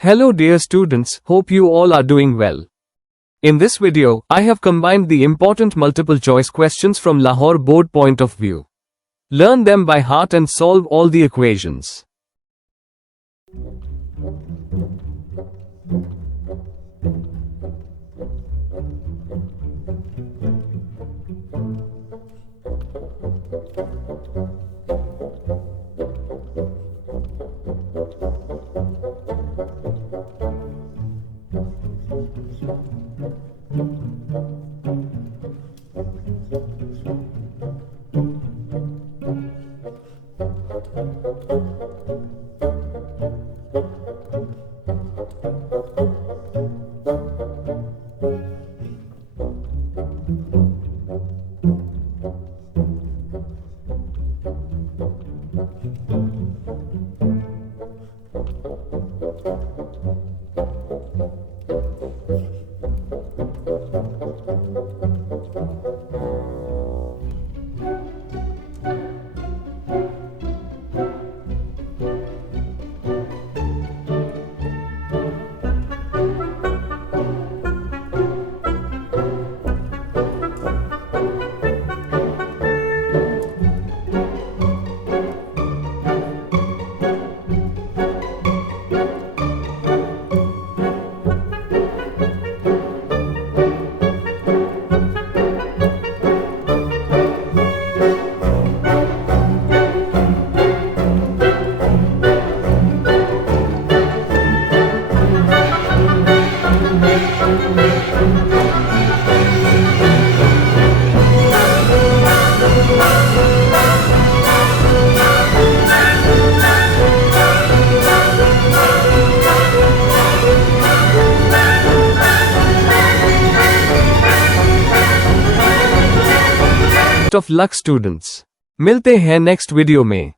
Hello dear students, hope you all are doing well. In this video, I have combined the important multiple choice questions from Lahore board point of view. Learn them by heart and solve all the equations. Of luck students. मिलते हैं next video में.